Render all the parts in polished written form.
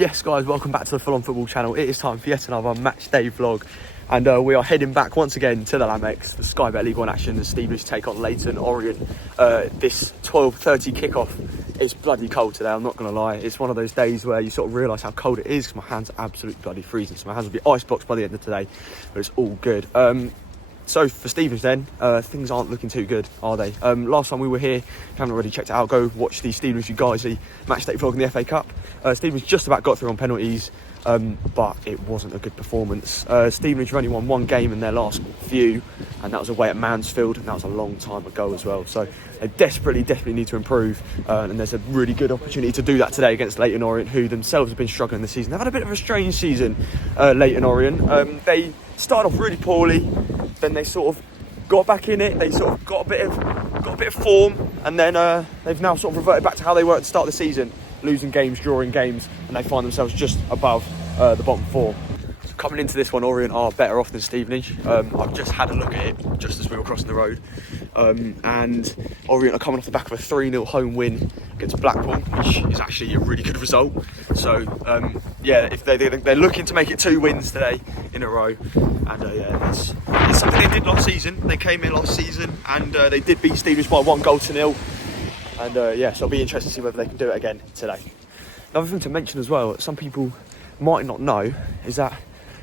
Yes guys, welcome back to the Full On Football channel. It is time for yet another match day vlog, and we are heading back once again to the Lamex, the Sky Bet League One action as Stevenage take on Leyton Orient. This 12:30 kickoff. It's bloody cold today, I'm not going to lie. It's one of those days where you sort of realise how cold it is because my hands are absolutely bloody freezing, so my hands will be icebox by the end of today, but it's all good. So for Stevenage then, things aren't looking too good, are they? Last time we were here, if you haven't already checked it out, go watch the Stevenage Ugazi match day vlog in the FA Cup. Stevenage just about got through on penalties, but it wasn't a good performance. Stevenage have only won one game in their last few, and that was away at Mansfield, and that was a long time ago as well. So they desperately need to improve, and there's a really good opportunity to do that today against Leyton Orient, who themselves have been struggling this season. They've had a bit of a strange season, Leyton Orient. They started off really poorly, then they sort of got back in it. They sort of got a bit of form, and then they've now sort of reverted back to how they were at the start of the season, losing games, drawing games, and they find themselves just above the bottom four. So coming into this one, Orient are better off than Stevenage. I've just had a look at it just as we were crossing the road, and Orient are coming off the back of a 3-0 home win against Blackpool, which is actually a really good result. So yeah, if they're looking to make it 2 wins today in a row, and yeah, it's something they did last season. They came in last season and they did beat Stevenage by 1-0, and yeah, so it'll be interesting to see whether they can do it again today. Another thing to mention as well, that some people might not know, is that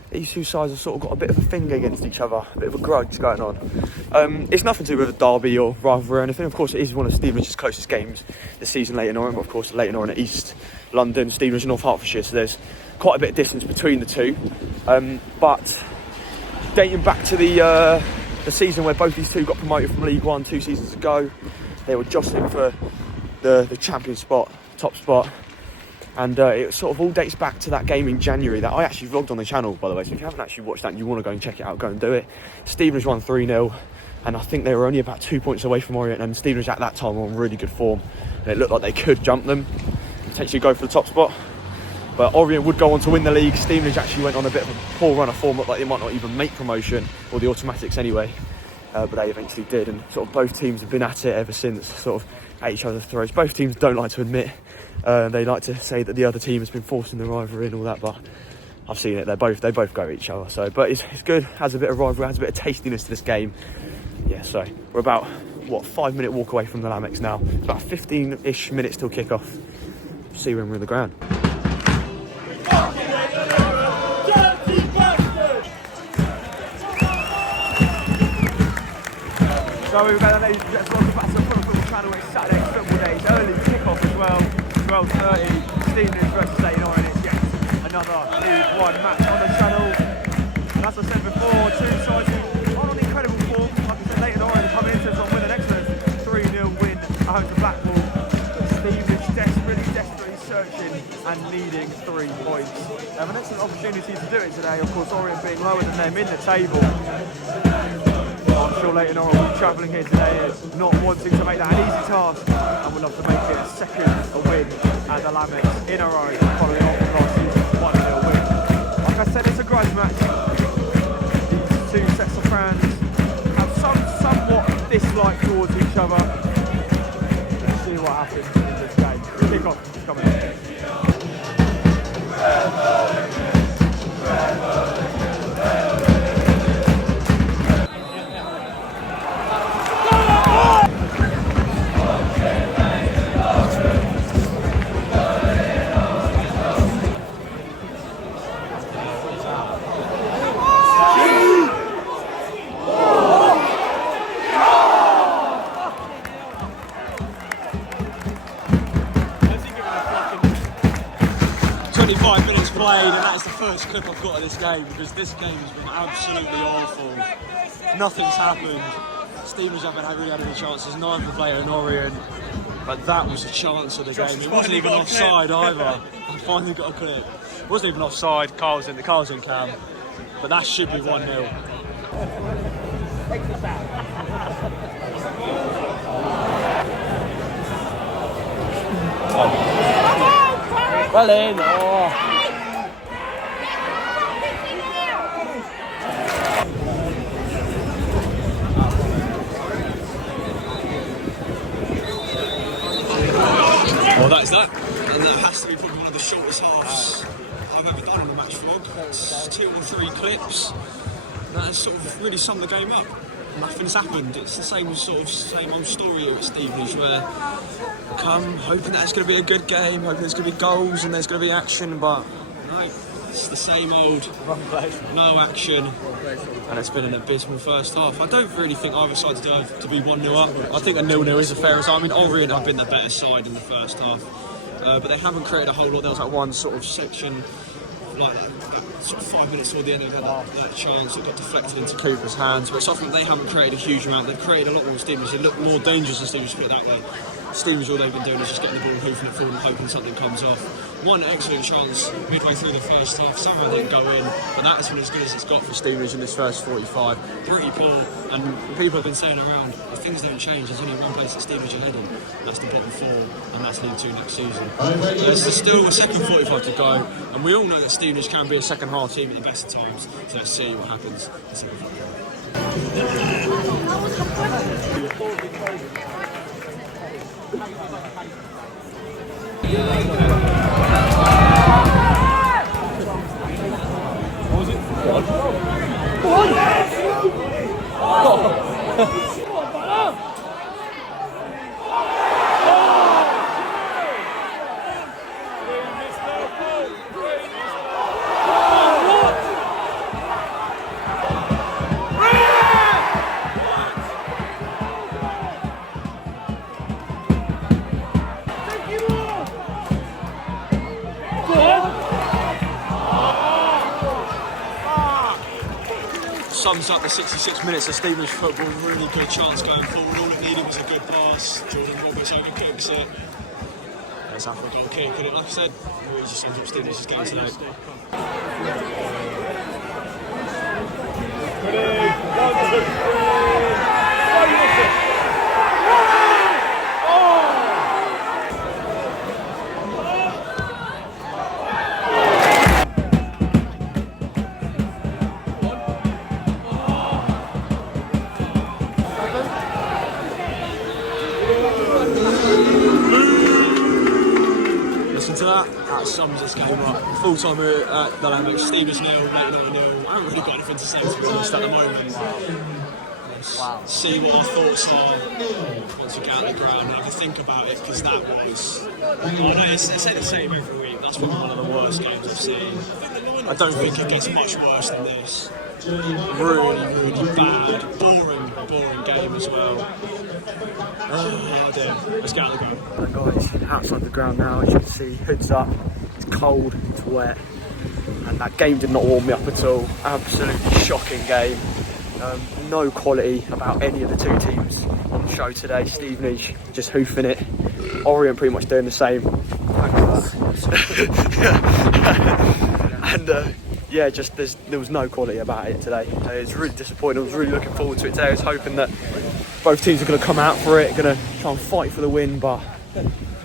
these two sides have sort of got a bit of a thing against each other, a bit of a grudge going on. It's nothing to do with a derby or rivalry or anything. Of course, it is one of Stevenage's closest games this season, Leyton Orient, but of course, Leyton Orient are East London, Stevenage are North Hertfordshire, so there's quite a bit of distance between the two. But dating back to the season where both these two got promoted from League One 2 seasons ago, they were jostling for the champion spot, top spot. And it sort of all dates back to that game in January that I actually vlogged on the channel, by the way. So if you haven't actually watched that and you want to go and check it out, go and do it. Stevenage won 3-0, and I think they were only about 2 points away from Orient, and Stevenage at that time were on really good form. And it looked like they could jump them, potentially go for the top spot. But Orient would go on to win the league. Stevenage actually went on a bit of a poor run of form, looked like they might not even make promotion, or the automatics anyway. But they eventually did, and sort of both teams have been at it ever since, sort of at each other's throats. Both teams don't like to admit. They like to say that the other team has been forcing the rivalry and all that, but I've seen it. They both go at each other. So, but it's good. Has a bit of rivalry, has a bit of tastiness to this game. Yeah. So we're about 5-minute walk away from the Lamex now. It's about 15-ish minutes till kick off. See when we're in the ground. So we've got ladies and gentlemen, welcome back to the Full On Football channel. It's Saturday football day. It's early kick-off as well. 12:30. Stevenage versus Leyton Orient. It's yet another League One match on the channel. And as I said before, two sides who are on incredible form. Like I said, Leyton Orient coming into this one with an excellent 3-0 win at home to Blackpool. Stevenage desperately searching and needing 3 points. They have an excellent opportunity to do it today. Of course, Orient being lower than them in the table. I'm sure Leyton Orient will be travelling here today, not wanting to make that an easy task, and would love to make it a second win at the Lamex in a row, following on from last season's 1-0 win. Like I said, it's a grudge match. These two sets of fans have somewhat dislike towards each other. Let's see what happens in this game. Kick off is coming up. Played, and that is the first clip I've got of this game, because this game has been absolutely awful. Nothing's happened. Stevenage haven't really had any chances, neither have Leyton Orient, but that was a chance of the game. It wasn't even offside either. I finally got a clip. It wasn't even offside. Carl's in cam, but that should be 1-0. Well in. Oh. that is that. And that has to be probably one of the shortest halves I've ever done in a match vlog. It's 2 or 3 clips. That has sort of really summed the game up. Nothing's happened. It's the same old story here at Stevenage, where I come hoping that it's going to be a good game, hoping there's going to be goals and there's going to be action, but no, it's the same old, no action, and it's been an abysmal first half. I don't really think either side deserve to be 1-0 up. I think a 0-0 is a fair result. I mean, Orient have been the better side in the first half, but they haven't created a whole lot. There was like one sort of section, like sort of 5 minutes toward the end of that chance, it got deflected into Cooper's hands, but it's something they haven't created a huge amount. They've created a lot more than Stevenage. They look more dangerous than Stevenage, put it that way. Stevenage, all they've been doing is just getting the ball, hoofing it forward and hoping something comes off. One excellent chance midway through the first half, somehow didn't go in, but that has been as good as it's got for Stevenage in this first 45. Pretty poor, and people have been saying around, if things don't change, there's only one place that Stevenage are heading, that's the bottom 4, and that's League 2 next season. There's still a second 45 to go, and we all know that Stevenage can be a second half team at the best of times, so let's see what happens. Sums up the 66 minutes of Stevenage football. Really good chance going forward. All it needed was a good pass. Jordan Roberts overkicks it. There's half a goal kick, and like I said, really just sums up Stevenage's game tonight. To that sums this game up. Full time here at the Stevenage, Stevenage 0, Leyton Orient 0. I haven't really got anything to say, to be honest, at the moment. Wow. See what our thoughts are once we get out of the ground and have a think about it, because that was, I know they say the same every week, that's been one of the worst games I've seen. I don't think it gets much worse than this. Really bad, boring game as well. Oh dear, let's get out of the ground. Right guys, outside the ground now, as you can see, hood's up, it's cold, it's wet, and that game did not warm me up at all. Absolutely shocking game. No quality about any of the two teams on the show today. Stevenage just hoofing it, Orient pretty much doing the same. And yeah, just there was no quality about it today. It's really disappointing. I was really looking forward to it today. I was hoping that both teams are going to come out for it, going to try and fight for the win, but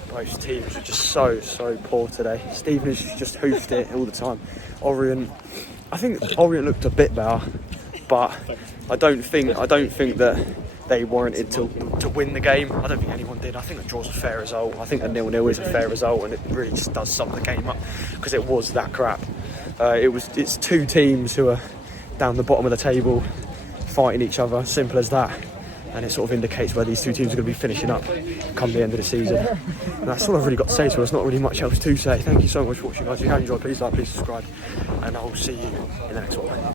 both teams are just so poor today. Stevenage just hoofed it all the time. Orient, I think Orient looked a bit better, but I don't think that they warranted to win the game. I don't think anyone did. I think the draw's a fair result. I think the 0-0 is a fair result, and it really just does sum the game up, because it was that crap. It's two teams who are down the bottom of the table fighting each other, simple as that, and it sort of indicates where these two teams are going to be finishing up come the end of the season. And that's all I've really got to say, so there's not really much else to say. Thank you so much for watching, guys. If you have enjoyed, please like, please subscribe, and I'll see you in the next one.